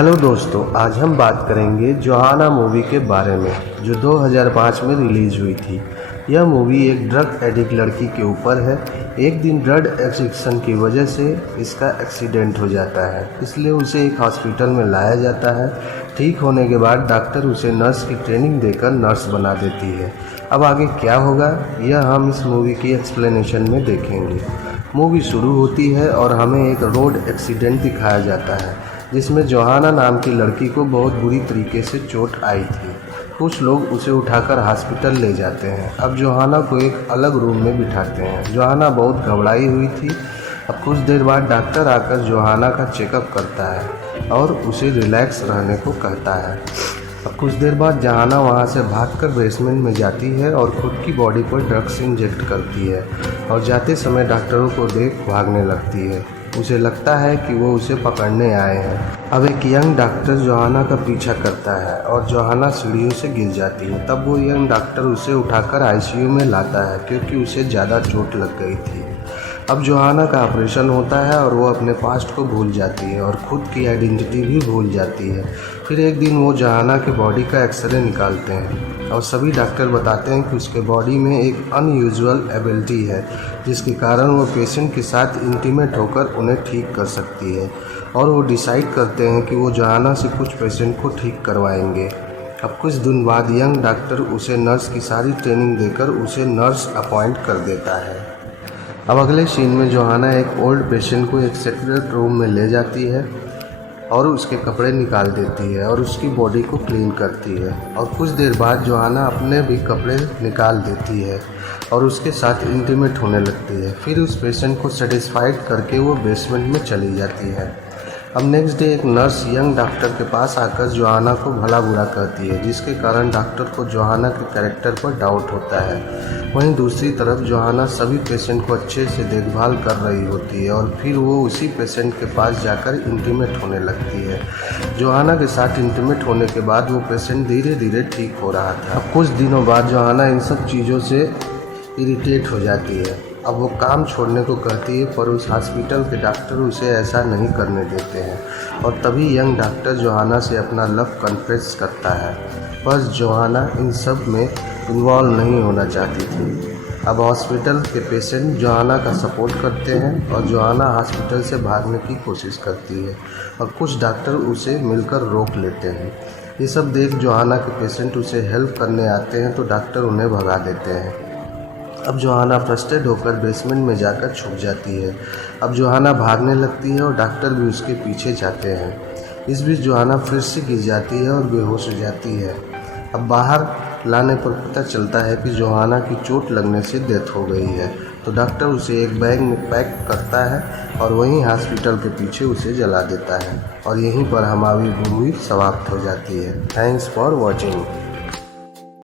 Hello दोस्तों, आज हम बात करेंगे जोहाना मूवी के बारे में जो 2005 में रिलीज़ हुई थी। यह मूवी एक ड्रग एडिक्ट लड़की के ऊपर है। एक दिन ड्रग एडिक्शन की वजह से इसका एक्सीडेंट हो जाता है, इसलिए उसे एक हॉस्पिटल में लाया जाता है। ठीक होने के बाद डॉक्टर उसे नर्स की ट्रेनिंग देकर नर्स बना देती है। अब आगे क्या होगा यह हम इस मूवी की एक्सप्लेनेशन में देखेंगे। मूवी शुरू होती है और हमें एक रोड एक्सीडेंट दिखाया जाता है जिसमें जोहाना नाम की लड़की को बहुत बुरी तरीके से चोट आई थी। कुछ लोग उसे उठाकर हॉस्पिटल ले जाते हैं। अब जोहाना को एक अलग रूम में बिठाते हैं। जोहाना बहुत घबराई हुई थी। अब कुछ देर बाद डॉक्टर आकर जोहाना का चेकअप करता है और उसे रिलैक्स रहने को कहता है। अब कुछ देर बाद जोहाना वहाँ से भागकर बेसमेंट में जाती है और खुद की बॉडी पर ड्रग्स इंजेक्ट करती है और जाते समय डॉक्टरों को देख भागने लगती है। उसे लगता है कि वो उसे पकड़ने आए हैं। अब एक यंग डॉक्टर जोहाना का पीछा करता है और जोहाना सीढ़ियों से गिर जाती है। तब वो यंग डॉक्टर उसे उठाकर आईसीयू में लाता है क्योंकि उसे ज़्यादा चोट लग गई थी। अब जोहाना का ऑपरेशन होता है और वो अपने पास्ट को भूल जाती है और ख़ुद की आइडेंटिटी भी भूल जाती है। फिर एक दिन वो जोहाना के बॉडी का एक्सरे निकालते हैं और सभी डॉक्टर बताते हैं कि उसके बॉडी में एक अनयूजुअल एबिलिटी है जिसके कारण वो पेशेंट के साथ इंटीमेट होकर उन्हें ठीक कर सकती है। और वो डिसाइड करते हैं कि वो जोहाना से कुछ पेशेंट को ठीक करवाएंगे। अब कुछ दिन बाद यंग डॉक्टर उसे नर्स की सारी ट्रेनिंग देकर उसे नर्स अपॉइंट कर देता है। अब अगले सीन में जोहाना एक ओल्ड पेशेंट को एक सेपरेट रूम में ले जाती है और उसके कपड़े निकाल देती है और उसकी बॉडी को क्लीन करती है। और कुछ देर बाद जोहाना अपने भी कपड़े निकाल देती है और उसके साथ इंटीमेट होने लगती है। फिर उस पेशेंट को सेटिस्फाइड करके वो बेसमेंट में चली जाती है। अब नेक्स्ट डे एक नर्स यंग डॉक्टर के पास आकर जोहाना को भला बुरा कहती है जिसके कारण डॉक्टर को जोहाना के कैरेक्टर पर डाउट होता है। वहीं दूसरी तरफ जोहाना सभी पेशेंट को अच्छे से देखभाल कर रही होती है और फिर वो उसी पेशेंट के पास जाकर इंटीमेट होने लगती है। जोहाना के साथ इंटीमेट होने के बाद वो पेशेंट धीरे धीरे ठीक हो रहा था। अब कुछ दिनों बाद जोहाना इन सब चीज़ों से इरिटेट हो जाती है। अब वो काम छोड़ने को कहती है पर उस हॉस्पिटल के डॉक्टर उसे ऐसा नहीं करने देते हैं और तभी यंग डॉक्टर जोहाना से अपना लव कन्फेस करता है। बस जोहाना इन सब में इन्वॉल्व नहीं होना चाहती थी। अब हॉस्पिटल के पेशेंट जोहाना का सपोर्ट करते हैं और जोहाना हॉस्पिटल से भागने की कोशिश करती है और कुछ डॉक्टर उसे मिलकर रोक लेते हैं। ये सब देख जोहाना के पेशेंट उसे हेल्प करने आते हैं तो डॉक्टर उन्हें भगा देते हैं। अब जोहाना फ्रस्ट्रेट होकर बेसमेंट में जाकर छुप जाती है। अब जोहाना भागने लगती है और डॉक्टर भी उसके पीछे जाते हैं। इस बीच जोहाना फिर से गिर जाती है और बेहोश हो जाती है। अब बाहर लाने पर पता चलता है कि जोहाना की चोट लगने से डेथ हो गई है। तो डॉक्टर उसे एक बैग में पैक करता है और वहीं हॉस्पिटल के पीछे उसे जला देता है और यहीं पर हमारी मूवी समाप्त हो जाती है। Thanks for watching.